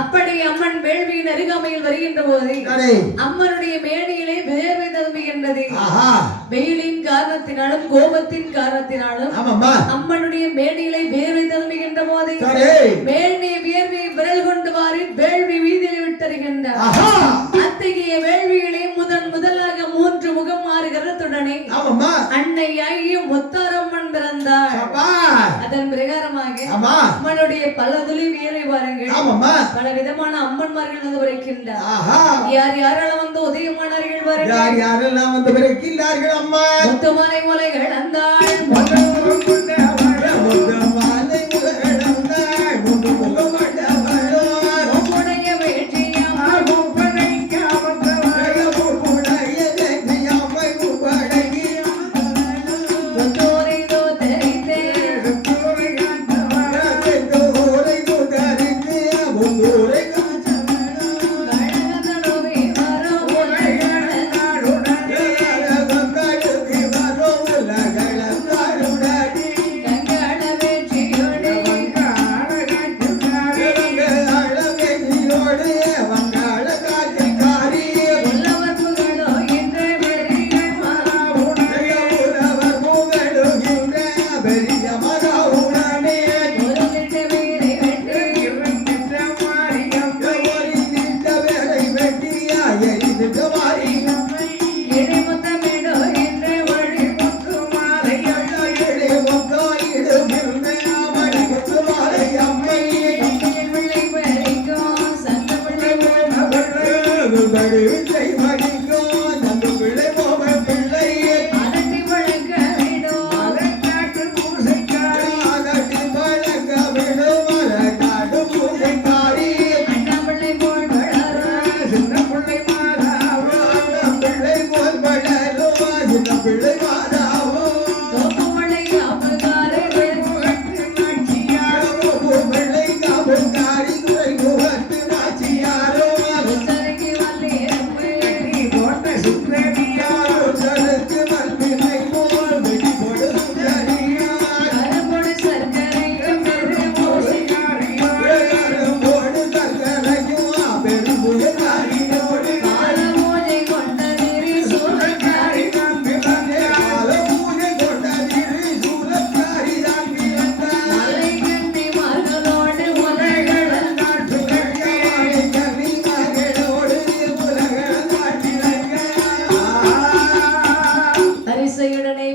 அப்படி அம்மன் வேள்வியின் அருகாமையில் வருகின்ற போது அம்மனுடைய மேனியிலே வேர்வை ததும்புகின்றது. வெயிலின் காரணத்தினாலும் கோபத்தின் காரணத்தினாலும் அம்மனுடைய மேனியிலே வேர்வை ததும்புகின்ற போது மேனி வேர்வை விரல் கொண்டு வாரி வேள்வி வீதியில் விட்டருகின்றார். அத்தகைய வேள்வியிலே முதலாக 3 முகம் 6 கரத்துடனே அன்னையாகிய முத்தாரம்மன் பிறந்தார். அதன் பிரகாரமாக அம்மனுடைய பல துளி வேலை வாருங்கள் பல விதமான அம்மன்மார்கள் வந்து உரைக்கின்றார். யார் யாரெல்லாம் வந்து உதயமானார்கள் வாருங்கள். யார் யாரெல்லாம் வந்து உரைக்கின்றார்கள். அம்மா முத்துமாலை முலைகள் அந்தாள்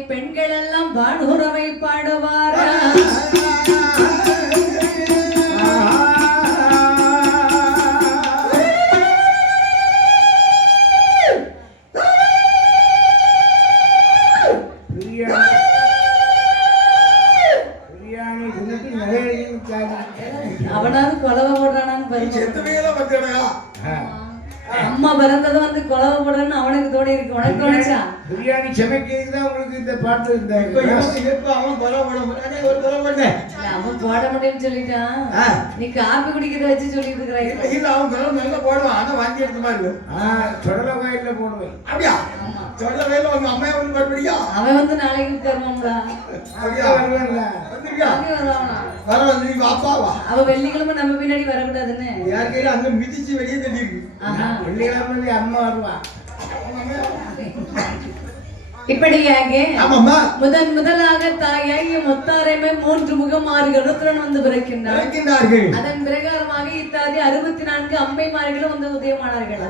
பெண்கள் எல்லாம் வானுறவை பாடுவாரா. அவனாவது கொலவை போடுறானான்னு அம்மா பிறந்ததும் வந்து கொலவை போடுறேன்னு அவனுக்கு தோணி இருக்கு. உனக்கு தோணுச்சா? பிரியாணி சமைக்கிறதுக்கு தான் உங்களுக்கு இந்த பாட்டு இந்த அவன் கொலை போட மாட்டானே ஒரு கொலை பண்ணேன். அவன் போட முடியும்னு சொல்லிட்டான். நீ காப்பி குடிக்கிறத வச்சு சொல்லிட்டு இருக்கிறாங்க. இல்ல அவன் கொலை நல்லா போடுவான். ஆனா வாங்கி எடுத்த மாதிரி சொடல வயல்ல போடுவேன். அப்படியா? சொடல வயல்ல உங்க அம்மா வந்து போடுறியா? அவன் வந்து நாளைக்கு தருவான்டா. அப்படியா? வருவான்ல. வந்துறியா? அங்க வருவானா? வரவன் நீ அப்பாவா? அவ வெள்ளிக்கிழமை நம்ம பின்னாடி வர கூடாதுன்னு. யார் கையில அங்க மிதிச்சு வெளியே தள்ளிருக்கு. வெள்ளிக்கிழமை அம்மா வருவா. இப்படியாக முதலாக தாயாகிய முத்தாரம்மை 3 முகம் 6 கருத்துடன் வந்து பிறக்கின்றார்கள். அதன் பிரகாரமாக இத்தாதி 64 அம்மைமார்களும் வந்து உதயமானார்கள்.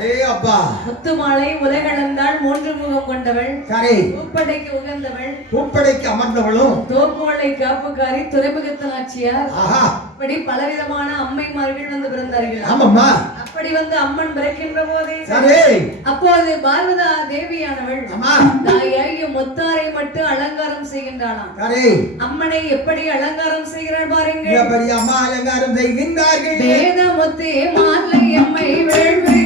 முத்துமாலை உலகளந்தாள் 3 முகம் கொண்டவள், பூப்படைக்கு உகந்தவள், பூப்படைக்கு அமர்ந்தவளும், தோப்புவளை காப்புக்காரி, துறைமுகத்து நாச்சியார், இப்படி பலவிதமான அம்மைமார்கள் வந்து பிறந்தார்கள். அப்படி வந்து அம்மன் பிறக்கின்ற போதே அப்போது பார்வதா தேவியானவள் தாயாகிய முத்தாரை மட்டும் அலங்காரம் செய்கின்றாளாம். அம்மனை எப்படி அலங்காரம் செய்கிறாள் பாருங்கள். அம்மா அலங்காரம் செய்கின்றார்கள். வேத முத்தே மாலை அம்மை வேள்வி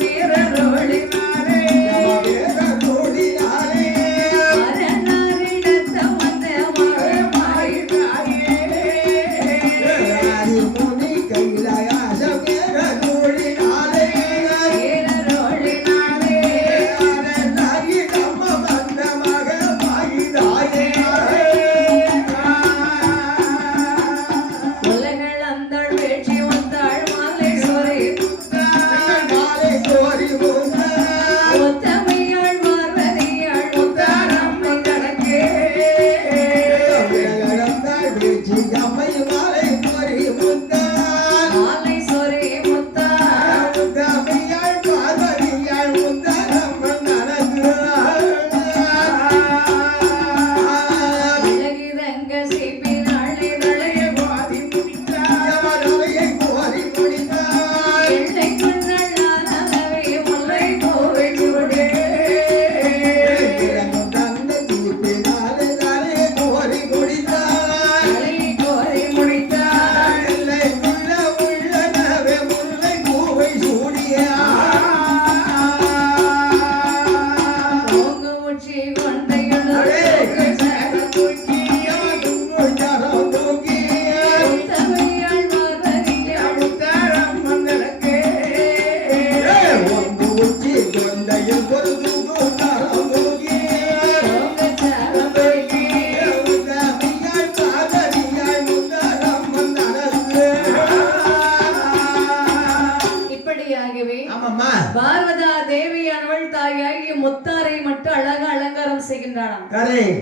வீர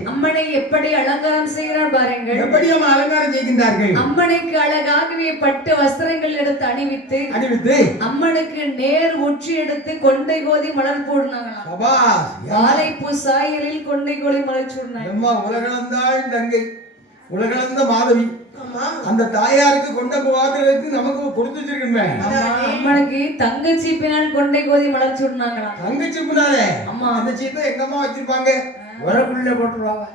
அம்மனை எப்படி அலங்காரம் செய்கிறார் பாருங்கள். எப்படி அலங்காரம் செய்கின்றார்கள்? அம்மனுக்கு அழகாகவே பட்டு வஸ்திரங்கள் எடுத்து அணிவித்து அம்மனுக்கு நேர் உச்சி எடுத்து கொண்டை கோதி மலர் போடுனாங்க. வாழைப்பூ சாயலில் கொண்டை கோதி மலர் சூடினாங்க. உலகளந்தாள் தங்கை, உலகளந்த மாதவி, அந்த தாயாருக்கு கொண்ட வாக்குறதுக்கு நமக்கு கொடுத்து வச்சிருக்கோமே. அம்மனுக்கு தங்கச்சி பின்னால் கொண்டை கோதி மலர் சூடினாங்களா? தங்கச்சி பின்னாலே? ஆமா. அந்த சீப்பை எங்க அம்மா வச்சிருப்பாங்க? வரக்குள்ள போட்டுருவாங்க.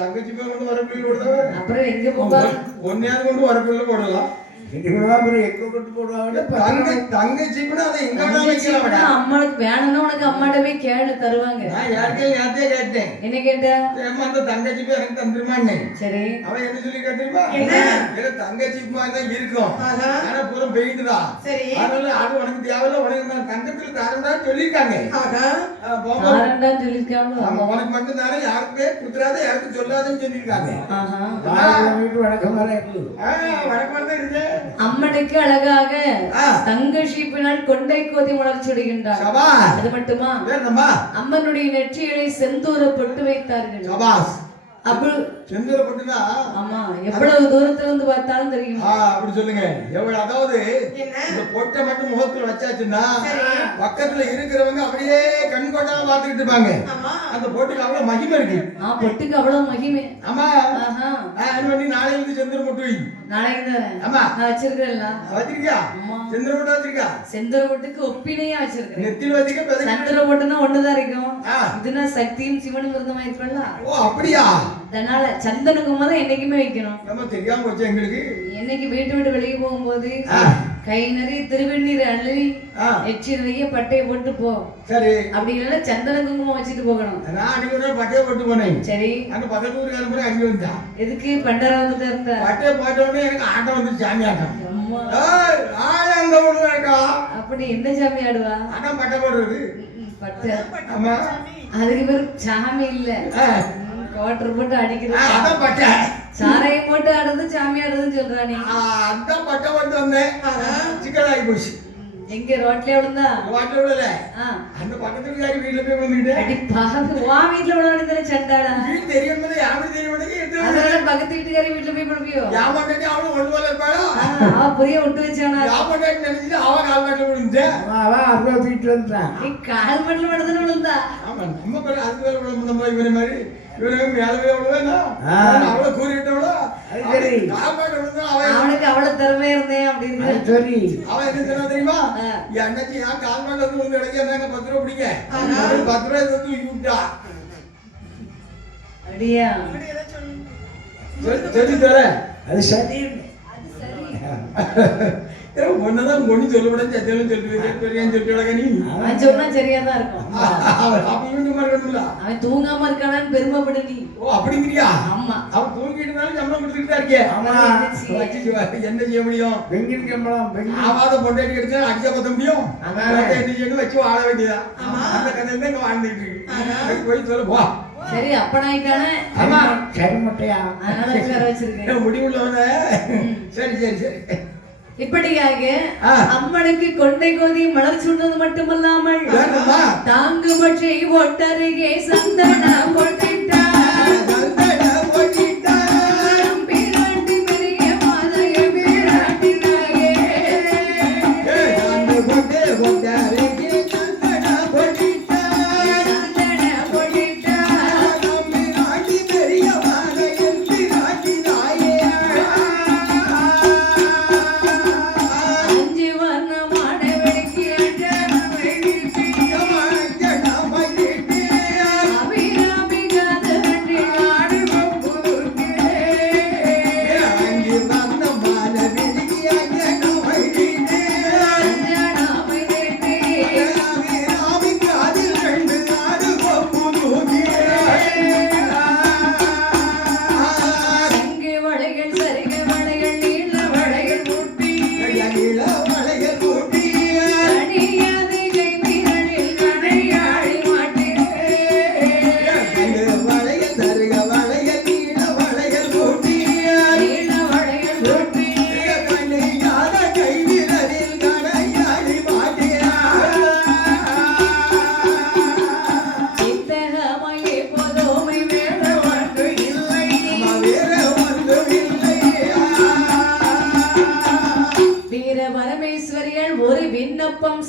தங்கச்சி பேர் கொண்டு வரக்குள்ள போடுவாங்க. அப்புறம் எங்க போவாங்க? ஒன்னையாவது கொண்டு வரக்குள்ள போடலாம். அம்மாளுக்கு வேணும்னா உனக்கு அம்மாட்டவே கேளு தருவாங்க. என்ன கேட்டேன்? தங்கச்சி பேர் எனக்கு தந்துருமான்னு. சரி, அவன் என்ன சொல்லி கேட்டிருப்பா? தங்கச்சி தான் இருக்கும், ஆனா பூரா பெயிண்டுதா. அதனால அது உனக்கு தேவையில்ல, உனக்கு தங்கத்துல தாரண்டா சொல்லிருக்காங்க. ஆமா, உனக்கு மட்டும் தானே, யாருக்குமே கொடுத்துறாத, யாருக்கும் சொல்லாதுன்னு சொல்லிருக்காங்க. வணக்கம் இருக்கு. அம்மனுக்கு அழகாக தங்க ஷீப்பினால் கொண்டை கோதி மலர் சுடுகின்றார். அது மட்டுமா, அம்மனுடைய நெற்றிகளை செந்தூர பொட்டு வைத்தார்கள். செந்தூர பொட்டுனா ஆமா, எவ்வளவு தூரத்துல இருந்து பார்த்தாலும் தெரியும். அப்படி சொல்லுங்க. எவ்வளவு, அதாவது இந்த பொட்டை மட்டும் முகத்துல வச்சாச்சுன்னா பக்கத்துல இருக்கிறவங்க அப்படியே கண் கொண்டாம பாத்துக்கிட்டு இருப்பாங்க. அந்த பொட்டுக்கு அவ்வளவு மகிமை இருக்கு. பொட்டுக்கு அவ்வளவு மகிமை. ஆமா, அது பண்ணி நாளைக்கு செந்தூர பொட்டு வை. நாளைக்கு ஆமா, நான் வச்சிருக்கேன்ல. வச்சிருக்கியா? செந்தூர பொட்டு வச்சிருக்கியா? செந்தூர பொட்டுக்கு ஒப்பினையா வச்சிருக்கேன். நெத்தில வச்சிருக்க. செந்தூர பொட்டுனா ஒண்ணுதான் இருக்கும். இதுனா சக்தியும் சிவனும் விருதமா இருக்கல. ஓ அப்படியா? அதனால சந்தன குங்குமம் என்னைக்குமே வைக்கணும். நம்ம தெரியாம வச்ச எங்களுக்கு. என்னைக்கு வீட்டு விட்டு வெளியே போகும்போது கை நிறைய திருவெண்ணீர் அள்ளி எச்சி நிறைய பட்டையை போட்டு போ. சரி. அப்படி இல்லைன்னா சந்தன குங்குமம் வச்சுட்டு போகணும். நான் அன்னைக்கு பட்டையை போட்டு போனேன். சரி. அந்த பக்கத்து ஊருக்கார கூட அடி வந்தா. எதுக்கு பண்டரா வந்து இருந்தா? பட்டையை போட்ட உடனே எனக்கு ஆட்டம் வந்து சாமி ஆட்டம். அப்படி என்ன சாமி ஆடுவா? ஆனா பட்டை போடுறது. பட்டை. ஆமா, அதுக்கு பேரு சாமி இல்ல, கோட்டர் போட்டு அடிக்கிறது. சாரையை போட்டு ஆடுறது சாமி ஆடுறதுன்னு சொல்றானே. அந்த பட்டை போட்டு வந்தேன், சிக்கன் ஆகி போச்சு. எங்க ரோட்ல விழுந்தா? ரோட்ல விழல, அந்த பக்கத்துல யாரு வீட்டுல போய் விழுந்துட்டு. அடி பாத்து, வா வீட்டுல விழுந்தானே சண்டாடா. வீட்டு தெரியும் போது யாரு தெரியும் போது அதனால பக்கத்து வீட்டுக்காரி வீட்டுல போய் விழுப்பியோ? யாமண்டாட்டி அவளும் ஒண்ணு போல இருப்பாளோ. அவ புரிய விட்டு வச்சானா? யாமண்டாட்டி நினைச்சிட்டு அவ கால் மாட்டில விழுந்தா. அவ அப்புறம் வீட்டுல இருந்தா. நீ கால் மாட்டில விழுந்தா விழுந்தா? ஆமா, நம்ம பேர் அதுக்கு மேல விழுந்த மாதிரி இவரே மாதிரி இவனுக்கு மேலவே விழுவேனா? அவளை கூறிட்டவளோ கால் மாட்டில விழுந்தா அவனுக்கு அவ்வளவு திறமை இருந்தேன் அப்படின்னு சரி. அவன் என்ன சொன்னா தெரியுமா? என் அண்ணாச்சி என் கால் மாட்டில வந்து வந்து இடைக்க இருந்தாங்க, 10 ரூபா பிடிங்க. 10 ரூபாய் வந்து விட்டா. அடியா சரி தர. அது சரி. ஒன்னதான் பொண்ணு சொல்லப்படாது, சத்தியம் சொல்லிட்டு நீ சொன்னா சரியாதான் இருக்கும். அவன் தூங்காம இருக்கானான்னு பெருமைப்படு நீ. ஓ அப்படிங்கிறியா? ஆமா, அவன் தூங்கிட்டு இருந்தாலும் சம்பளம் கொடுத்துட்டு தான் இருக்கேன். என்ன செய்ய முடியும்? பெங்கின் சம்பளம் ஆவாத பொண்டாட்டி எடுத்து அடிச்சா பத்த முடியும். என்ன செய்யணும், வச்சு வாழ வேண்டியதா. அந்த கதையில தான் வாழ்ந்துட்டு இருக்கு. போய் சொல்ல போ. சரி, அப்பனாயிட்டானே. ஆமா, சரி முட்டையா, அதனால உட்கார வச்சிருக்கேன். முடிவுள்ளவன. சரி சரி சரி. இப்படியாக அம்மனுக்கு கொண்டை கோதி மலர் சூடுவது மட்டுமல்லாமல் தாங்கு பற்றி ஒட்டருகே சந்தன போட்டிட்டார்.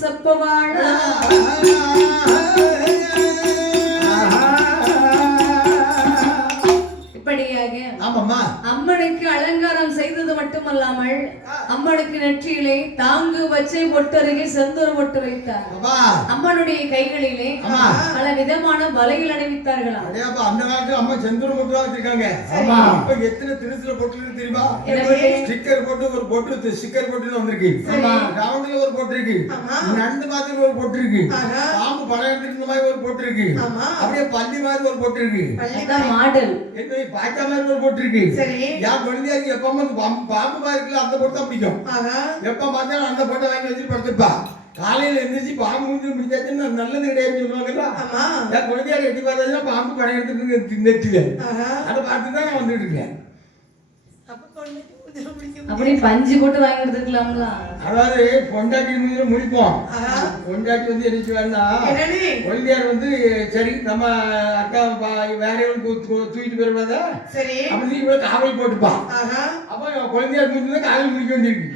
செப்பவாழா இப்படியாக அம்மனுக்கு அலங்காரம் செய்தது மட்டுமல்லாமல் அம்மனுக்கு நெற்றியிலே தாங்கு வச்சை பொட்டருகே செந்தூர பொட்டு வைத்தார். அம்மனுடைய கைகளிலே பல விதமான வலைகள் அணிவித்தார்களாம். அந்த காலத்துல அம்மா செந்தூர பொட்டு தான் வச்சிருக்காங்க. இப்ப எத்தனை திருச்சில பொட்டு தெரியுமா? ஸ்டிக்கர் போட்டு ஒரு பொட்டு ஸ்டிக்கர் போட்டு வந்திருக்கு. ரவுண்ட்ல ஒரு பொட்டு இருக்கு, நண்டு மாதிரி ஒரு பொட்டு இருக்கு, பாம்பு படம் எடுத்துக்கிற மாதிரி ஒரு பொட்டு இருக்கு, அப்படியே பள்ளி மாதிரி ஒரு பொட்டு இருக்கு, மாடல் பாய்ச்சா மாதிரி ஒரு பொட்டு இருக்கு. என் குழந்தையாருக்கு எப்பவுமே பாம்பு மாதிரி இருக்குல்ல அந்த பொட்டு தான் பிடிக்கும். எப்ப பார்த்தாலும் அந்த பொட்டை வாங்கி வச்சுட்டு படுத்துப்பா. காலையில எந்திரிச்சு பாம்பு முடிஞ்சு முடிச்சாச்சுன்னா நல்லது கிடையாது சொல்லுவாங்கல்ல. என் குழந்தையார் எட்டி பார்த்தாச்சுன்னா பாம்பு படம் எடுத்துட்டு நெட்டில அதை பார்த்துதான் நான் வந்துட்டு இருக்கேன். அப்படி பஞ்சு போட்டு வாங்கி எடுத்துக்கலாம்ல. அதாவது பொண்டாட்டி முடிப்போம். பொண்டாட்டி வந்து என்ன செய்வாருன்னா, குழந்தையார் வந்து சரி நம்ம அக்கா வேற தூக்கிட்டு போயிடக்கூடாதா அப்படின்னு இவ்வளவு காவல் போட்டுப்பா. அப்ப குழந்தையார் முடிஞ்சு காவல் முடிக்க வேண்டியிருக்கு.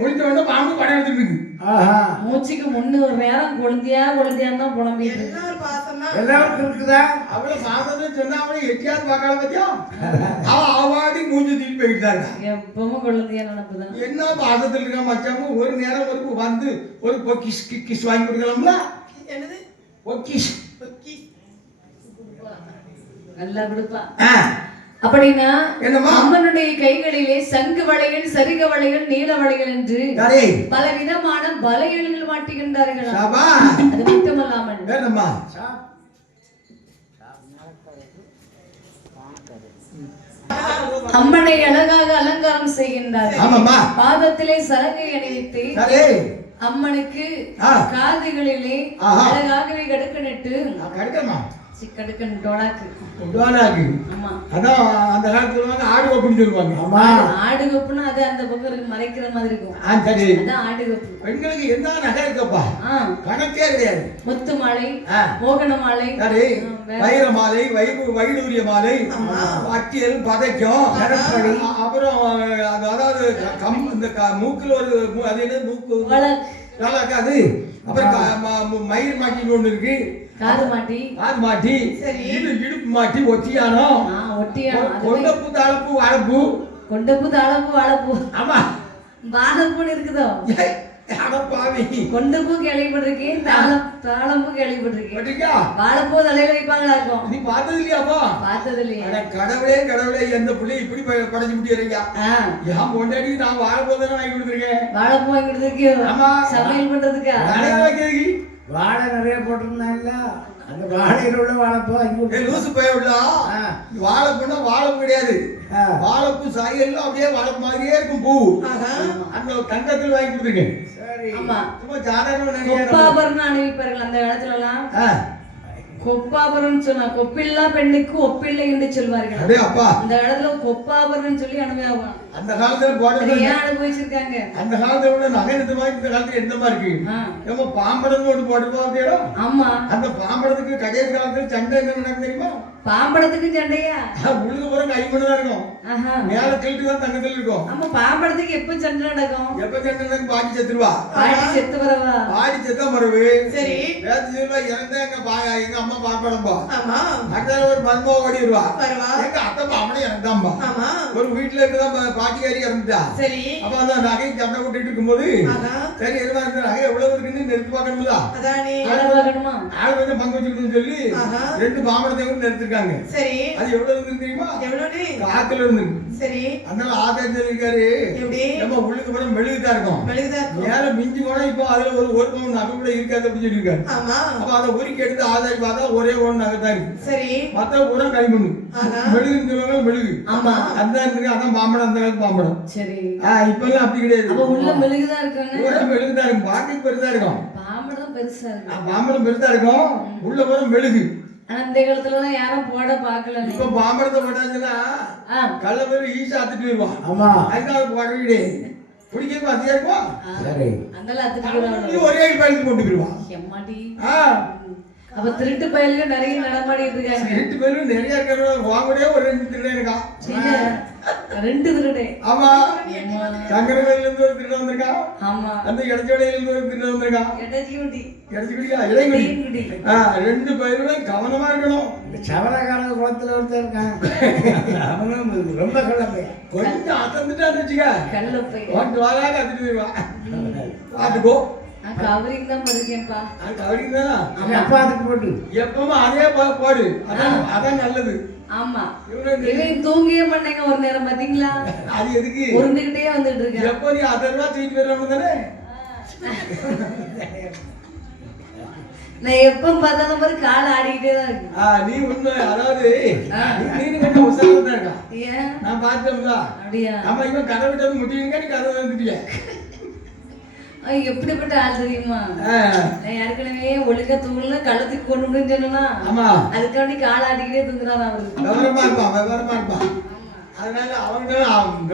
முடிஞ்ச உடனே பாம்பு படம் எடுத்துட்டு இருக்கு. மூச்சுக்கு 3 நேரம் குழந்தையான்னு தான் புலம்பிட்டு எல்லாருக்கும் இருக்குதா? அவளை பாம்பு சொன்னா அவளை எட்டியாவது பார்க்காத பத்தியா அவாடி மூஞ்சி தூக்கி போயிட்டாங்க. எப்பவும் குழந்தையா நினைப்புதான். என்ன பாசத்துல இருக்க மச்சாம ஒரு நேரம் ஒரு வந்து ஒரு பொக்கிஷ் கிஸ் வாங்கி கொடுக்கலாம்ல. என்னது பொக்கிஷ்? நல்லா கொடுப்பா. அப்படின்னா அம்மனுடைய கைகளிலே சங்கு வளையல், சரிக வளையல், நீல வளையல் என்று பல விதமான வளையல்கள் மாட்டுகின்றார்கள். அது மட்டுமல்லாமல் அம்மனை அழகாக அலங்காரம் செய்கின்றார்கள். பாதத்திலே சலங்கை அணிவித்து அம்மனுக்கு காதுகளிலே அழகாகவே கடுக்கணிட்டு சிக்கடுக்கன் டோலாக்கு அதான் அந்த காலத்துல ஆடு கப்புன்னு சொல்லுவாங்க. ஆடு கப்புன்னா அது அந்த பக்கம் மறைக்கிற மாதிரி இருக்கும். அதான் ஆடு கப்பு. பெண்களுக்கு என்ன நகை இருக்கப்பா கணக்கே கிடையாது. முத்து மாலை, மோகன மாலை, வைர மாலை, வைடூரிய மாலை, அட்டியல், பதைக்கும், அப்புறம் அதாவது இந்த மூக்குல ஒரு அது என்ன மூக்கு அது, அப்புறம் மயில் மாட்டின்னு ஒண்ணு இருக்கு, காது மாட்டி, இடுப்பு மாட்டி, ஒட்டியானம், கொண்டப்பு தாளப்பு வாழைப்பூ. ஆமா வாழைப்பூன்னு இருக்குதோ. கொண்டப்பூ கேள்விப்பட்டிருக்கேன், தாளம்பூ கேள்விப்பட்டிருக்கேன். வாழைப்பூ தலையில வைப்பாங்களா இருக்கும். நீ பார்த்தது இல்லையாப்பா? பார்த்தது இல்லையா? கடவுளே எந்த பிள்ளை இப்படி படைச்சு முடியறீங்க. என் பொண்டாட்டி நான் வாழைப்பூ தானே வாங்கி கொடுத்துருக்கேன். வாழைப்பூ வாங்கி கொடுத்துருக்கேன். ஆமா, சமையல் பண்றதுக்கா வாழை நிறைய போட்டிருந்தாங்கல்ல, அந்த வாழையில உள்ள வாழைப்பூ லூசு போய் விடலாம். வாழைப்பூனா வாழைப்பூ கிடையாது. வாழைப்பூ சாயெல்லாம் அப்படியே வாழைப்பூ மாதிரியே இருக்கும் பூ. அந்த தங்கத்தில் வாங்கி கொடுத்துருக்கேன். ஆமா, சும்மா சாதாரண அணிவிப்பார்கள் அந்த காலத்துல எல்லாம். கொப்பாபுரம் சொன்னா கொப்பில்லா பெண்ணுக்கு ஒப்பில்லை என்று சொல்வார்கள். அந்த இடத்துல கொப்பாபுரம் சொல்லி அனுபவம் அந்த காலத்துல போட ஏன் அனுபவிச்சிருக்காங்க. அந்த காலத்துல உள்ள நகை இந்த மாதிரி இந்த காலத்துல எந்த மாதிரி இருக்கு. நம்ம பாம்படம் ஒன்று போட்டுருப்போம். ஆமா, அந்த பாம்படத்துக்கு கடைசி காலத்துல சண்டை என்ன நடக்கும் தெரியுமா? பாம்படத்துக்கு சண்டையா? உள்ள போற கைமணி தான் இருக்கும், மேல கிழட்டு தான் தங்கத்தில் இருக்கும். ஆமா, பாம்படத்துக்கு எப்ப சண்டை நடக்கும்? எப்ப சண்டை நடக்கும்? பாடி செத்துருவா. பாடி செத்து வரவா? பாடி செத்தா மரவு. சரி, வேத்து சொல்லுவா இறந்தா எங்க அம்மா பாம்படம்பா. அடுத்த ஒரு மர்மோ ஓடிடுவா. எங்க அத்தை பாம்படம் இறந்தாம்பா. ஒரு வீட்டுல இருக்குதான் பாட்டியாரி இறந்துட்டா. சரி, அப்ப அந்த நகை சண்டை விட்டுட்டு இருக்கும்போது சரி எதுவா இருந்த நகை எவ்வளவு இருக்குன்னு நிறுத்தி பார்க்கணும்ல. ஆள் கொஞ்சம் பங்கு வச்சுக்கிட்டு சொல்லி 2 பாம்படத்தையும் நிறுத்திருக்காங்க. சரி, அது எவ்வளவு இருக்கு தெரியுமா? எவ்வளவு? காத்துல இருந்து. சரி, அதனால ஆதாரம் சொல்லிருக்காரு, நம்ம உள்ளுக்கு போற மெழுகுதா இருக்கும். மேல மிஞ்சி போனா இப்போ அதுல ஒரு பவுன் நகை கூட இருக்காது அப்படின்னு சொல்லியிருக்காரு. அப்ப அதை உரிக்க எடுத்து ஆதாரி பார்த்தா ஒரே ஒரு நகை தான் இருக்கு. சரி, மத்த பூரா களிமண். மெழுகுன்னு சொல்லுவாங்க, மெழுகு. ஆமா, அதான் இருக்கு. அதான் பாம்படம், அந்த காலத்து பாம்படம். சரி, இப்ப எல்லாம் அப்படி கிடையாது. அப்ப உள்ள மெழுகுதான் இருக்கு. பூரா மெழுகுதா இருக்கும். பாட்டிக்கு பெருசா இருக்கும். பாம்படம் பெருசா இருக்கும். பாம்படம் பெருசா இருக்கும், உள்ள போற மெழுகு. அந்த காலத்துல எல்லாம் யாரும் போட பாக்கல. இப்ப பாம்படத்தை போட்டாச்சுன்னா கள்ள பேரு ஈஸா அத்துட்டு போயிருவான். ஆமா, அதுக்காக போடுவீடே பிடிக்க அதிகா இருக்கும். சரி, அந்த ஒரே பயலுக்கு போட்டு போயிருவான். எம்மாடி. அப்ப திருட்டு பயலுக்கு நிறைய நடமாடிட்டு இருக்காங்க. திருட்டு பயலுக்கு நிறைய இருக்கிற வாங்கவே ஒரு 2 திருடன் இருக்கான். ரெண்டு திருடே. ஆமா சங்கரவேல இருந்து ஒரு திருடன் வந்திருக்கான். ஆமா அந்த இடச்சோடையில இருந்து ஒரு திருடன் வந்திருக்கான். இடச்சிக்குடியா இடைங்குடி. ரெண்டு பேரும் கவனமா இருக்கணும். சவரகார குளத்துல ஒருத்தர் இருக்கான். அவனும் ரொம்ப கள்ளப்பை. கொஞ்சம் அசந்துட்டான்னு வச்சுக்க கள்ளப்பை ஒன்று வாராக அத்துட்டு போயிடுவா. பாத்துக்கோ கவரிங் தான் இருக்கேன்ப்பா. அது கவரிங் தானா? அப்பா அதுக்கு போட்டு எப்பவுமே அதே போடு. அதான் நல்லது. ஆமா இவன் தூங்கியே பண்ணேங்க ஒரு நேரம் பாத்தீங்களா? அது எதுக்கு உருண்டுகிட்டே வந்துட்டு இருக்கேன். எப்போ நீ அதர்வா தூக்கிட்டு போயிடணும் தானே. நான் எப்ப பார்த்தாலும் மாதிரி கால் ஆடிக்கிட்டே தான் இருக்கு. நீ உண்மை அதாவது நீ கொஞ்சம் உசாரமா தான் இருக்கா. ஏன் நான் பார்த்தோம்ல. அப்படியா? ஆமா இவன் கதை விட்டு வந்து முட்டிங்க நீ கதை வந்துட்டிய. எப்படிப்பட்ட ஆள் தெரியுமா? நான் ஏற்கனவே ஒழுங்கா தூங்கல கள்ளத்துக்கு கொண்டு முடின்னு சொன்னா அதுக்காண்டி கால் ஆடிக்கிட்டே தூங்குறாரு அவரு. விவரமா இருப்பான். அதனால அவங்க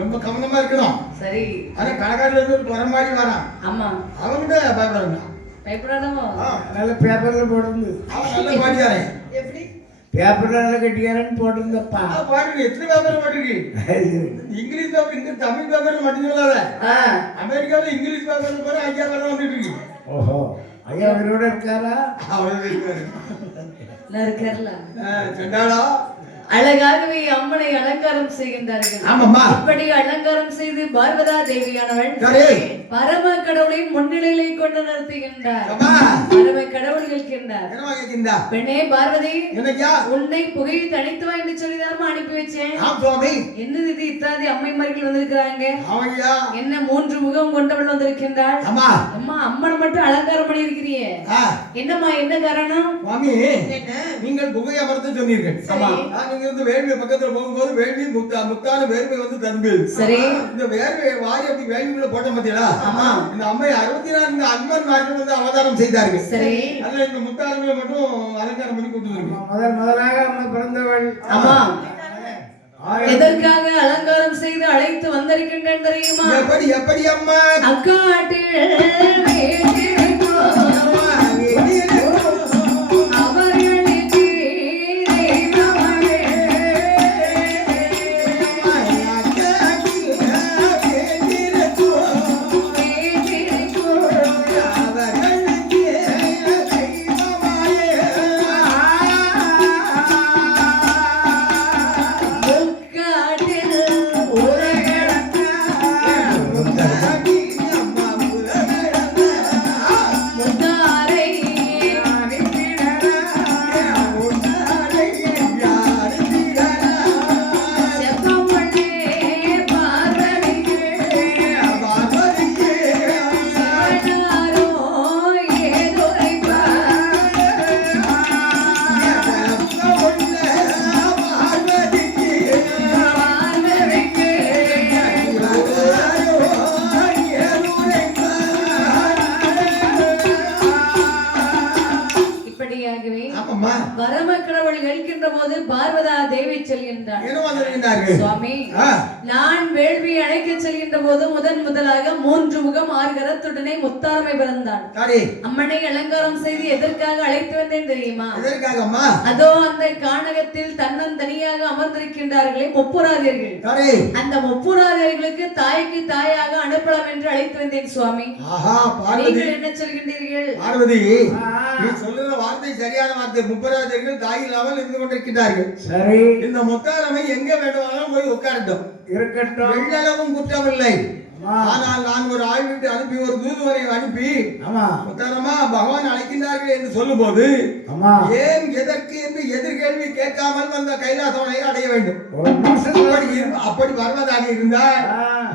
ரொம்ப கவனமா இருக்கணும். சரி ஆனா கடைக்காரல இருந்து ஒரு குறை மாதிரி வரான். ஆமா அவங்கிட்ட பயப்படணும். பயப்படாதோ? நல்ல பேப்பர்ல போட்டு அவன் நல்ல பாடியாரே. எப்படி பேப்பர்ல நல்ல கட்டியாரன்னு போட்டிருந்தப்பா. பாட்டு எத்தனை பேப்பர் போட்டிருக்கு? இங்கிலீஷ் பேப்பர் இங்க தமிழ் பேப்பர் மட்டும் சொல்லாத. அமெரிக்கால இங்கிலீஷ் பேப்பர் போற ஐயா பேப்பர் வந்துட்டு இருக்கு. ஓஹோ ஐயா அவரோட இருக்காரா? அவர் இருக்காரு. இருக்காருல. செண்டாடா அழகாகவே அம்மனை அலங்காரம் செய்கின்றார்கள். ஆமாம்மா. இப்படி அலங்காரம் செய்து பார்வதா தேவியானவள் பரம கடவுளை முன்னிலையிலே கொண்டு நிறுத்துகின்றார். பரம கடவுள் கேட்கின்றார். பெண்ணே பார்வதி உன்னை புகையை தனித்துவா என்று சொல்லிதான் அனுப்பி வச்சேன். என்னது இது இத்தாதி அம்மைமார்கள் வந்திருக்கிறாங்க. என்ன 3 முகம் கொண்டவள் வந்திருக்கின்றாள். அம்மா அம்மனை மட்டும் அலங்காரம் பண்ணி இருக்கிறியே என்னம்மா என்ன காரணம்? நீங்கள் புகை அமர்த்து சொன்னீர்கள். இருந்து வேள்வி பக்கத்துல போகும்போது வேள்வி முத்தான வேர்வை வந்து தரும்பு. சரி இந்த வேர்வை வாரி அப்படி வேள்விக்குள்ள போட்ட பாத்தீங்களா? இந்த அம்மை 64 அம்மன்மார்கள் வந்து அவதாரம் செய்தார்கள். சரி அதுல இந்த முத்தாரமே மட்டும் அலங்காரம் பண்ணி கொண்டு வந்திருக்கு. முதலாக அம்மை பிறந்தவள். ஆமா எதற்காக அலங்காரம் செய்து அழைத்து வந்திருக்கின்றேன் தெரியுமா? எப்படி அம்மா அக்காட்டில் வரமக்கடவுள் கேட்கின்ற போது பார்வதா தேவி செல்கின்றார். சுவாமி நான் வேள்வி அழைக்க செல்கின்ற போது முதலாக 3 முகம் 6 கரத்துடனே முத்தாரமை பிறந்தாள். அம்மனை அலங்காரம் செய்து எதற்காக அழைத்து வந்தேன் தெரியுமா? அதோ அந்த கானகத்தில் தன்னந்தனியாக அமர்ந்திருக்கின்றார்களே முப்புராதியர்கள். அந்த முப்புராதியர்களுக்கு தாய்க்கு தாயாக அனுப்பலாம் என்று அழைத்து வந்தேன் சுவாமி. நீங்கள் என்ன சொல்கின்றீர்கள்? பார்வதி நீ சொல்லுற வார்த்தை சரியான வார்த்தை. முப்பராஜர்கள் தாய் இல்லாமல் இருந்து கொண்டிருக்கிறார்கள். சரி இந்த முத்தாரமை எங்க வேண்டுமானாலும் போய் உட்காரட்டும் இருக்கட்டும். எள்ளளவும் குற்றமில்லை. ஆனால் நான் ஒரு ஆள் விட்டு அனுப்பி ஒரு தூதுவரை அனுப்பி முத்தாரமா பகவான் அழைக்கின்றார்கள் என்று சொல்லும் போது ஏன் எதற்கு என்று எதிர்கேள்வி கேட்காமல் வந்த கைலாசவனை அடைய வேண்டும். அப்படி வருவதாக இருந்தால்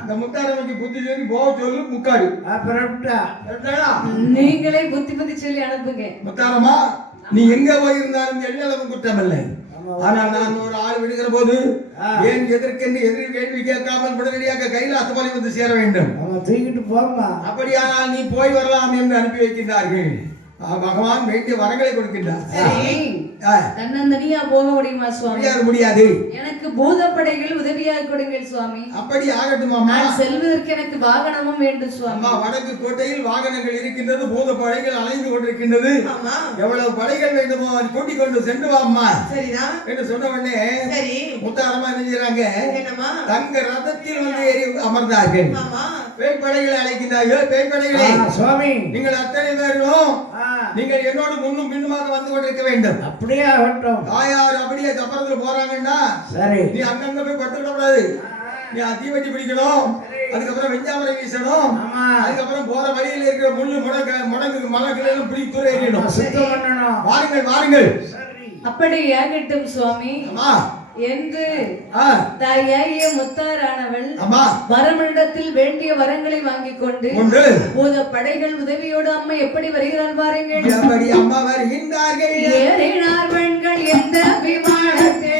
இந்த முத்தாரமைக்கு புத்தி சொல்லி போக சொல்லு முக்காடு. நீங்களே புத்தி சொல்லி அனுப்புங்க. முத்தாரமா நீ எங்க போயிருந்தாலும் எள்ளளவும் குற்றமில்லை. ஆனால் நான் ஒரு ஆள் விடுகிற போது ஏன் எதற்கென்று எதிர் கேள்வி கேட்காமல் உடனடியாக கைலாசமலை வந்து சேர வேண்டும். தூக்கிட்டு போமா. அப்படியானால் நீ போய் வரலாம் என்று அனுப்பி வைக்கின்றார்கள். பகவான் வேண்டிய வரங்களை கொடுக்கின்றார். சரி, தன்னந்தனியா போக முடியுமா சுவாமி? முடியாது. எனக்கு பூதப்படைகள் உதவியாக கொடுங்கள் சுவாமி. அப்படி ஆகட்டும் அம்மா. நான் செல்வதற்கு எனக்கு வாகனமும் வேண்டும் சுவாமி. அம்மா, வடக்கு கோட்டையில் வாகனங்கள் இருக்கின்றது, பூதப்படைகள் அலைந்து கொண்டிருக்கின்றது. எவ்வளவு படைகள் வேண்டுமோ கூட்டிக் கொண்டு சென்று வாம்மா என்று சொன்ன உடனே முத்தாரமா என்ன செய்யறாங்க, தங்க ரதத்தில் வந்து ஏறி அமர்ந்தார்கள். பேய்படைகளை அழைக்கின்றார்கள். பேய்படைகளே சுவாமி, நீங்கள் அத்தனை பேரும் நீங்கள் என்னோடு முன்னும் பின்னுமாக வந்து கொண்டிருக்க வேண்டும். அப்படியே ஆகட்டும். தாயார் அப்படியே கப்பரத்துல போறாங்கன்னா சரி, நீ அங்கங்க போய் படுத்துக்கிட கூடாது. நீ தீவட்டி பிடிக்கணும், அதுக்கப்புறம் வெஞ்சாமரை வீசணும், அதுக்கப்புறம் போற வழியில் இருக்கிற முள்ளு முடங்கு மலர்கள் பிடித்துறை எறியணும். வாருங்கள் வாருங்கள். அப்படி ஆகட்டும் சுவாமி என்று தாயாகிய முத்தாரானவள் வரமண்டத்தில் வேண்டிய வரங்களை வாங்கிக் கொண்டு பூத படைகள் உதவியோடு அம்மா எப்படி வருகிறாள் பாருங்கள். எப்படி அம்மா வருகின்றார்கள். ஏறினார் பெண்கள் எந்த விமானத்தில்,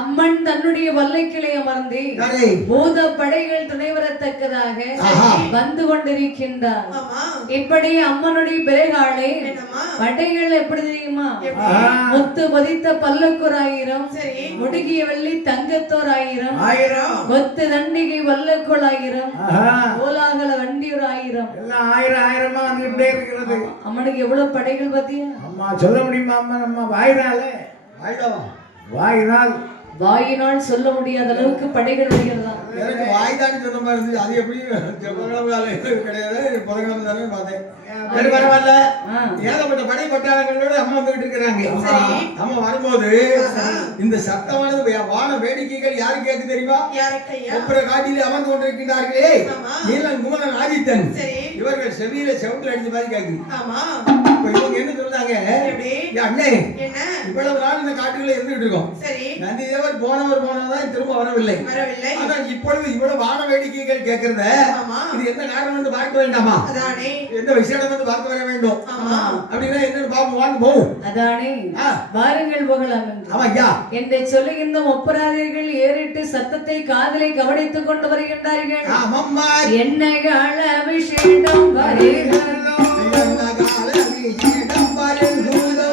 அம்மன் தன்னுடைய வல்லைக்கிளை அமர்ந்து பூத படைகள் துணை வரத்தக்கதாக வந்து கொண்டிருக்கின்றார். இப்படி அம்மனுடைய பிறகாலே படைகள் எப்படி தெரியுமா, முத்து பதித்த பல்லக்கூர் 1000, முடுகிய வெள்ளி தங்கத்தோர் 1000, கொத்து தண்டிகை வல்லக்குள் 1000, கோலாகல வண்டி ஒரு 1000, எல்லாம் 1000 வந்துட்டே இருக்கிறது. அம்மனுக்கு எவ்வளவு படைகள் பத்தியா அம்மா சொல்ல முடியுமா? அம்மா நம்ம வாயினால் சொல்ல முடியாத அளவுக்கு படைகள் வருகிறதா? எனக்கு வாய்தான் சொன்ன மாதிரி இருந்துச்சு. அது எப்படி கிடையாது, புதன்கிழமை தானே பார்த்தேன். பரவாயில்ல, ஏகப்பட்ட படை பட்டாளங்களோட அம்மா வந்துகிட்டு இருக்கிறாங்க. அம்மா வரும்போது இந்த சத்தமானது வான வேடிக்கைகள் யாரு கேட்கு தெரியுமா? ஒப்புற காட்டிலே அமர்ந்து கொண்டிருக்கிறார்களே நீலன் குமரன் ஆதித்தன், இவர்கள் செவியில செவுட்டு அடிச்ச மாதிரி கேக்குது. இவங்க என்ன சொல்றாங்க, அண்ணே இவ்வளவு நாள் இந்த காட்டுக்குள்ள இருந்துகிட்டு இருக்கோம், நந்தி தேவர் போனதான் திரும்ப வரவில்லை. ஆனால் இப்பொழுது இவ்வளவு வான வேடிக்கைகள் கேட்கிறத இது என்ன காரணம் வந்து பார்க்க வேண்டாமா? எந்த விசேடம் வந்து பார்க்க வர வேண்டும் அப்படின்னா என்னன்னு பாப்போம், வாங்க போவோம். அதானே வாருங்கள் போகலாம் என்று சொல்லுகின்ற ஒப்பராதிகள் ஏறிட்டு சத்தத்தை காதலை கவனித்துக் கொண்டு வருகின்றார்கள். என்ன கால அபிஷேகம் வருகிறதோ, என்ன கால அபிஷேகம் வருகிறதோ,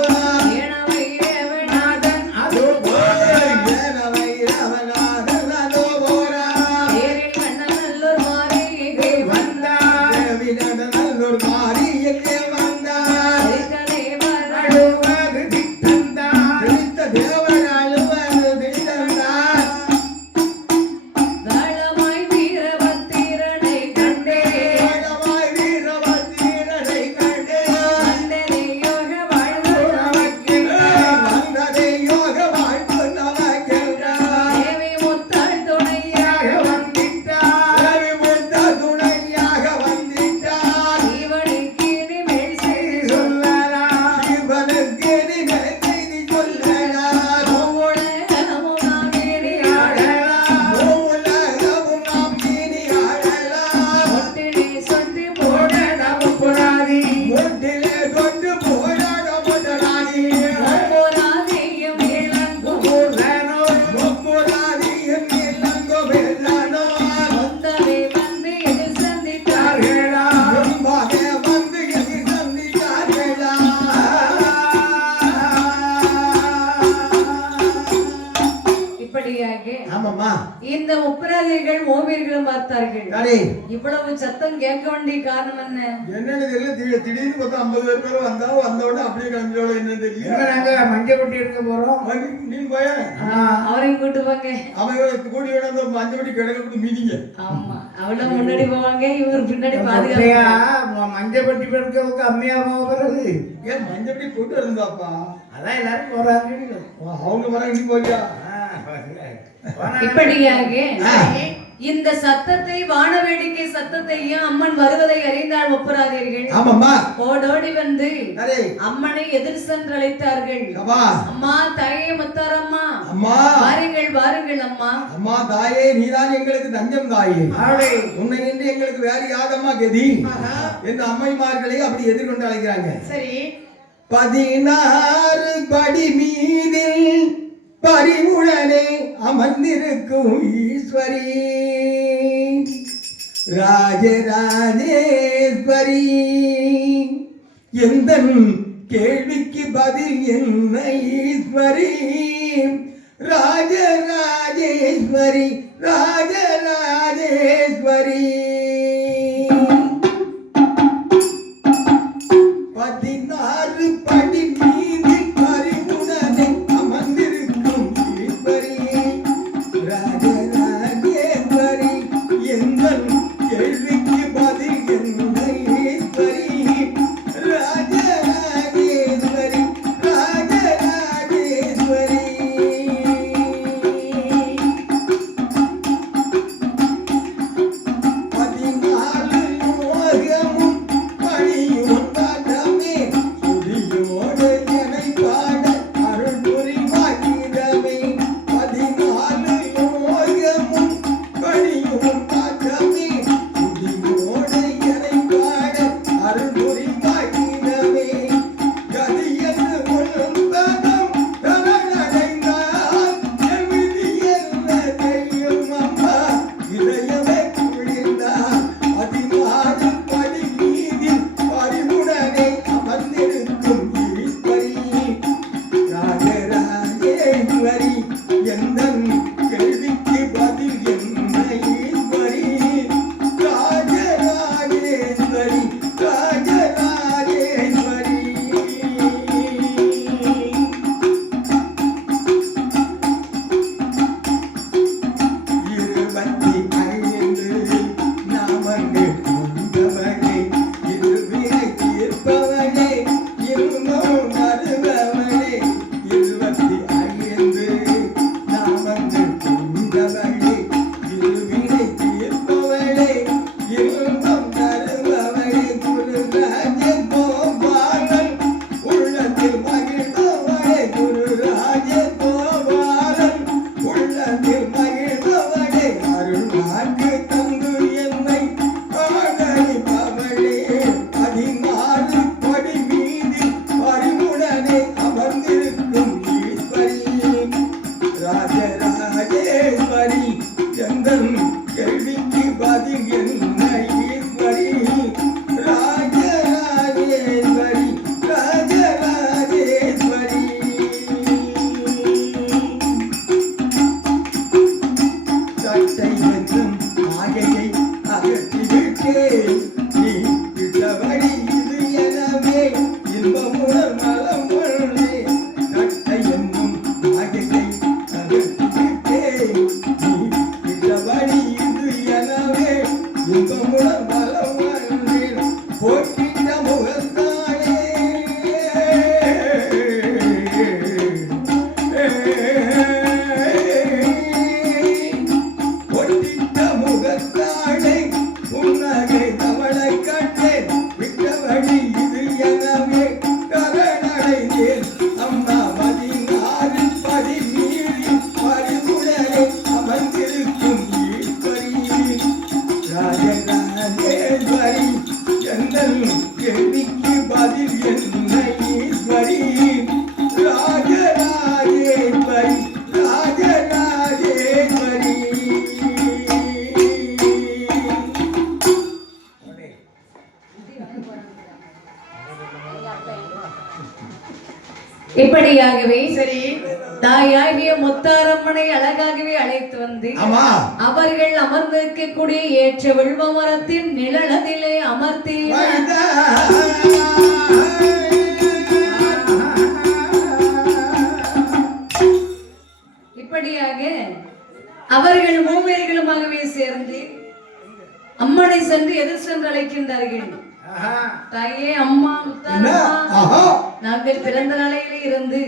முப்பராதிகள் ஓவியர்களும் பார்த்தார்கள். சரி. இவ்வளவு சத்தம் கேட்க வேண்டிய காரணம் என்ன? என்னன்னு தெரியல. திடீர்னு பார்த்தா 50 பேர் வந்தா வந்தோட அப்படியே கம்பியோட என்னன்னு தெரியல. நாங்க மஞ்சள் பொட்டி எடுக்க போறோம். நீ போய அவரையும் கூட்டு போங்க. அவன் கூடி வேணா அந்த மஞ்சள் பொட்டி கிடக்கிறது மீதிங்க. ஆமா, அவள முன்னாடி போவாங்க, இவர் பின்னாடி பாதுகாப்பு. மஞ்சள் பொட்டி எடுக்க அம்மையா போகிறது. ஏன் மஞ்சள் பொட்டி போட்டு இருந்தாப்பா? அதான் எல்லாரும் போறாங்க. அவங்க வராங்க, நீ போறியா? இப்படியாக இந்த சத்தத்தை, வான வேடிக்கை சத்தத்தையும் அம்மன் வருவதை அறிந்தால் ஒப்புறாதீர்கள். ஆமாம்மா. ஓடோடி வந்து சரி. அம்மனை எதிர் சென்று அழைத்தார்கள். அம்மா தாயே முத்தாரம்மா, அம்மா வாருங்கள் வாருங்கள் அம்மா. அம்மா தாயே, நீதான் எங்களுக்கு தஞ்சம் தாயே. உன்னை என்று எங்களுக்கு வேற யாதம்மா கதி என்று அம்மைமார்களை அப்படி எதிர்கொண்டு அழைக்கிறாங்க. சரி. 16 படி மீதில் பரிவுடனே அமர்ந்திருக்கும் ஈஸ்வரி, ராஜராஜேஸ்வரி, எந்தன் கேள்விக்கு பதில் என்ன ஈஸ்வரி, ராஜராஜேஸ்வரி, ராஜராஜேஸ்வரி. 16 படி மீது பரிவுடனே அமர்ந்திருக்கும் ஈஸ்வரி, ராஜராஜேஸ்வரி, எந்தன் கேள்விக்கு பதில் என்ன ஈஸ்வரி, ராஜராஜேஸ்வரி, ராஜராஜேஸ்வரி. 14 லோகமும் பணியும் பதமே, துதியோடு என்னை பாட அருள் புரிவாயிரமே. 14 லோகமும் பணியும் பதமே, துதியோடு என்னை பாட அருள் புரிவாயிரமே. கதியென்று உள்பதம் தரணடைந்தால் என் விதி என்ன செய்யும் அம்மா, இதயமே குளிர்ந்தால். 16 படி மீதில் பரிவுடனே அமர்ந்திருக்கும் ஈஸ்வரி, ராஜராஜேஸ்வரி, எந்தன் கேள்விக்கு பதில் என்ன ஈஸ்வரி, ராஜராஜேஸ்வரி, ராஜராஜேஸ்வரி. 25 நாமங்கள் கொண்டவளே, இருவினை தீர்ப்பவளே, இருமும் வருபவளே. 25 நாமங்கள் கொண்டவளே, இருவினை தீர்ப்பவளே, இருமும் வருபவளே. குருராஜ கோபாலன் உள்ளத்தில் மகிழ்பவளே, குருராஜ கோபாலன் உள்ளத்தில் மகிழ்பவளே. அருள் வாக்கு தந்து என்னை ஆதரிப்பவளே. 16 படி மீதில் பரிவுடனே அமர்ந்திருக்கும் ஈஸ்வரி, ராஜராஜேஸ்வரி, எந்தன் கேள்விக்கு பதில் என்ன ஈஸ்வரி, ராஜராஜேஸ்வரி, ராஜராஜேஸ்வரி. சட்டை என்னும் மாயையை அகற்றிவிட்டேன், நீ விட்டபடி இது எனவே இன்பமுடன் நலம் கொள்ளே. சட்டை என்னும் மாயையை அகற்றிவிட்டேன், நீ விட்டபடி இது எனவே இன்பமுடன் நலம் கொள்ளே. போற்றிட்ட முகத்தாலே ஒட்டிட்ட முகத்தாளை புன்னகை தவளை கண்டேன், விட்டபடி இது எனவே கரணடைந்தேன். அம்மா 16 படி மீறி பரிவுடனே அமர்ந்திருக்கும் ஈஸ்வரி, ராஜராஜேஸ்வரி, எந்தன் கேள்விக்கு பதில் என்ன ஈஸ்வரி, ராஜராஜேஸ்வரி, ராஜராஜேஸ்வரி. இப்படியாகவே சரி. தாயாகிய முத்தாரம்மனை அழகாகவே அழைத்து வந்து அவர்கள் அமர்ந்திருக்கக்கூடிய ஏற்ற வில்வ மரத்தின் நிழலதிலே அமர்த்தி இப்படியாக அவர்கள் மூவேர்களுமாகவே சேர்ந்து அம்மனை சென்று எதிர் சென்று அழைக்கின்றார்கள். தாயே, அம்மா, முத்தாரம்மா, நாங்கள் பிறந்த நிலையிலே இருந்து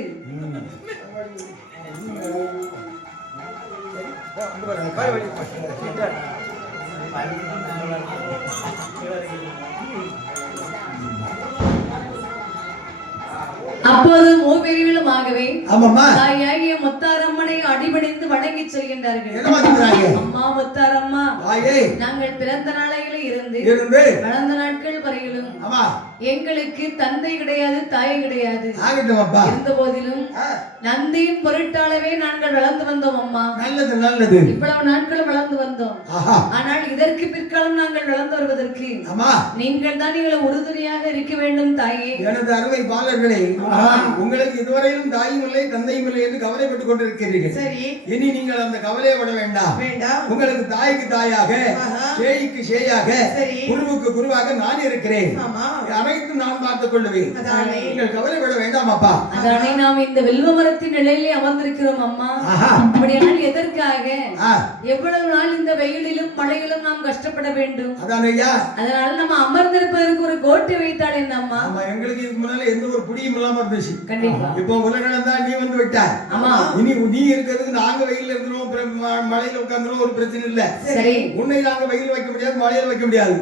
அப்போது மூவர்களுமாகவே தாயாகிய முத்தாரம்மனை அடிபணிந்து வணங்கி செல்கின்றார்கள். அம்மா முத்தாரம்மா, நாங்கள் பிறந்த நாளையில இருந்து வளர்ந்த நாட்கள் வரையிலும் எங்களுக்கு தந்தை கிடையாது, தாய் கிடையாது. இருந்த போதிலும் நந்தியின் பொருட்டாளவே நாங்கள் வளர்ந்து வந்தோம் அம்மா. நல்லது நல்லது. இவ்வளவு நாட்கள் வளர்ந்து வந்தோம். ஆனால் இதற்கு பிற்காலம் நாங்கள் வளர்ந்து வருவதற்கு நீங்கள் தான் எங்களை உறுதுணையாக இருக்க வேண்டும் தாயே. எனது அருமை பாலர்களே, உங்களுக்கு இதுவரையிலும் தாயும் இல்லை தந்தையும் இல்லை என்று கவலைப்பட்டுக் கொண்டிருக்கிறீர்கள். சரி, இனி நீங்கள் அந்த கவலைப்பட வேண்டாம். உங்களுக்கு தாய்க்கு தாயாக, சேய்க்கு சேயாக, குருவுக்கு குருவாக நான் இருக்கிறேன். அனைத்தும் நான் பார்த்துக் கொள்வேன். நீங்கள் கவலைப்பட வேண்டாம் அப்பா. அதனை நாம் இந்த வில்வ மரத்தின் நிலையிலே அமர்ந்திருக்கிறோம் அம்மா. அப்படியானால் எதற்காக எவ்வளவு நாள் இந்த வெயிலிலும் மழையிலும் நாம் கஷ்டப்பட வேண்டும்? அதனால நம்ம அமர்ந்திருப்பதற்கு ஒரு கோட்டை வைத்தால் என்ன அம்மா? எங்களுக்கு இதுக்கு முன்னால எந்த ஒரு புடியும் இல்லாம இருந்துச்சு. கண்டிப்பா இப்போ உலகம் தான் நீ வந்து விட்டாய். இனி நீ இருக்கிறதுக்கு நாங்க வெயில்ல இருக்கிறோம், மழையில உட்கார்ந்துரும், ஒரு பிரச்சனை இல்ல. சரி, உன்னை நாங்க வெயில் வைக்க முடியாது, மழையில வைக்க முடியாது.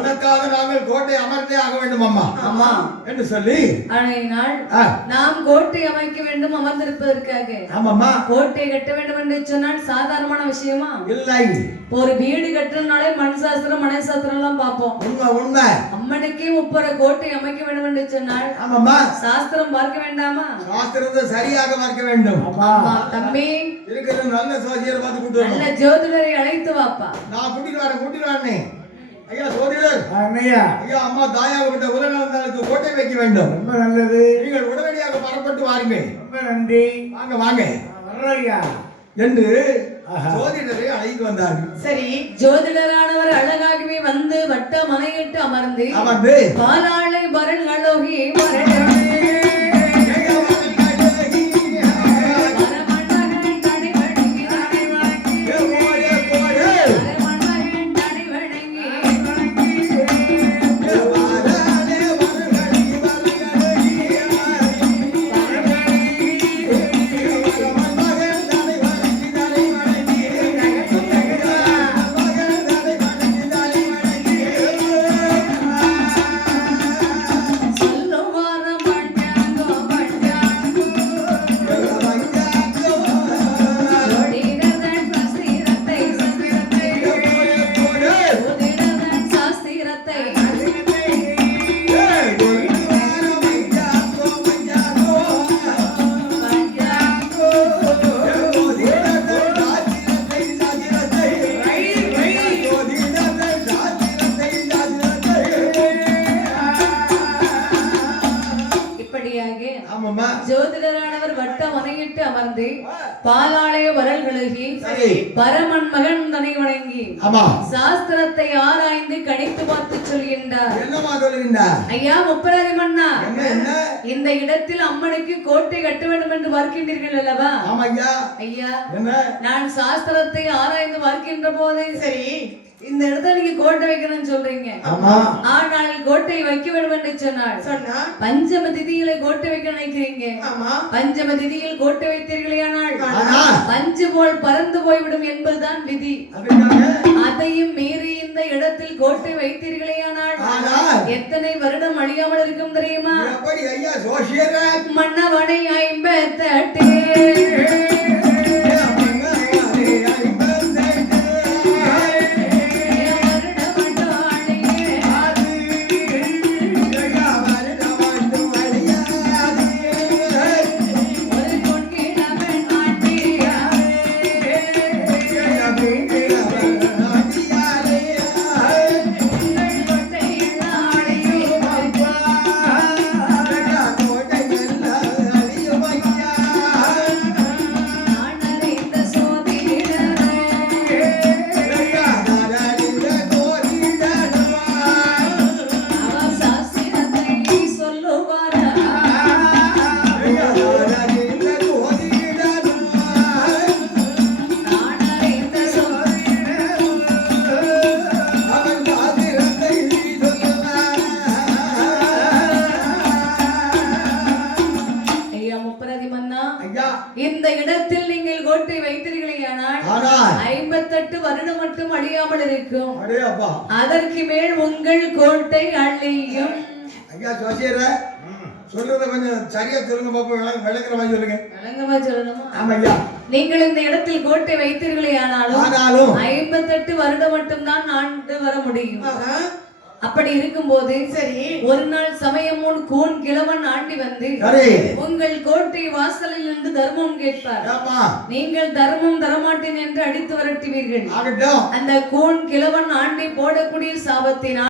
உனக்காக நாங்கள் கோட்டை அமர்ந்தே ஆக வேண்டும் அம்மா என்று சொல்லி நாம் கோட்டை அமைக்க வேண்டும் அமர்ந்திருப்பதற்காக. ஆமாம்மா, கோட்டை கட்ட வேண்டும் என்று சொன்னால் சாதாரணமான விஷயமா இல்லை. ஒரு வீடு கட்டுறதுனாலே மண் சாஸ்திரம் மனை சாஸ்திரம் எல்லாம் பார்ப்போம். உண்மை. அம்மனுக்கே முப்பர கோட்டை அமைக்க வேண்டும் என்று சொன்னால் சாஸ்திரம் பார்க்க வேண்டாமா? சாஸ்திரத்தை சரியாக பார்க்க வேண்டும். தம்பி, இருக்கிற நல்ல சோதியரை பார்த்து கூட்டு நல்ல ஜோதிடரை அழைத்து வாப்பா. நான் கூட்டிட்டு வரேன். ஐயா ஜோதிடர், ஐயா அம்மா தாயாகப்பட்ட உலகங்களுக்கு கோட்டை வைக்க வேண்டும். ரொம்ப நல்லது. நீங்கள் உடனடியாக பரப்பட்டு வாருங்கள். ரொம்ப நன்றி. வாங்க என்று ஜோதிடரை அழைத்து வந்தார்கள். சரி, ஜோதிடரானவர் அழகாகவே வந்து வட்ட மனையிட்டு அமர்ந்து பாலாளை பரன் அழகி ஜோதிடரானவர் வட்ட மனையிட்டு அமர்ந்து பாலாலய வரல்களுகி பரமன் மகன் தனை வணங்கி சாஸ்திரத்தை ஆராய்ந்து கணித்து பார்த்து சொல்கின்றார். ஐயா முப்பராதி மன்னா, இந்த இடத்தில் அம்மனுக்கு கோட்டை கட்ட வேண்டும் என்று பார்க்கின்றீர்கள் அல்லவா? ஐயா, நான் சாஸ்திரத்தை ஆராய்ந்து பார்க்கின்ற போதே சரி, இந்த இடத்துல நீங்க கோட்டை வைக்கணும்னு சொல்றீங்க. ஆனால் கோட்டை வைக்க வேண்டும் என்று சொன்னா பஞ்சம திதியில கோட்டை வைக்க நினைக்கிறீங்க. பஞ்சம திதியில் கோட்டை வைத்தீர்களேயானால் பஞ்சு போல் பறந்து போய்விடும் என்பதுதான் விதி. அதையும் மீறி இந்த இடத்தில் கோட்டை வைத்தீர்களேயானால் எத்தனை வருடம் அழியாமல் இருக்கும் தெரியுமா? மன்னவனை 58 கோட்டை இடத்தில் நீங்கள் கோட்டை வைத்தீர்களேயானால் 58 வருடம் மட்டும் அழியாமல் இருக்கும். அதற்கு மேல் உங்கள் கோட்டை அழியும். ஐயா ஜோசியர சொல்றத கொஞ்சம் சரியா சொல்லுங்க பாப்போம். விளங்குற மாதிரி சொல்லுங்க. விளங்குற சொல்லணுமா? ஆமா ஐயா. நீங்கள் இந்த இடத்தில் கோட்டை வைத்தீர்களேயானாலும் 58 வருடம் மட்டும் தான் ஆண்டு வர முடியும். அப்படி இருக்கும்போது சரி ஒரு நாள் சமயம் முன் கூன் கிழவன் ஆண்டி வந்து உங்கள் கோட்டை வாசலில் இருந்து தர்மம் கேட்பார். நீங்கள் தர்மம் தரமாட்டேன் என்று அடித்து விரட்டுவீர்கள். அந்த கூன் கிழவன் ஆண்டி போடக்கூடிய சாபத்தினால்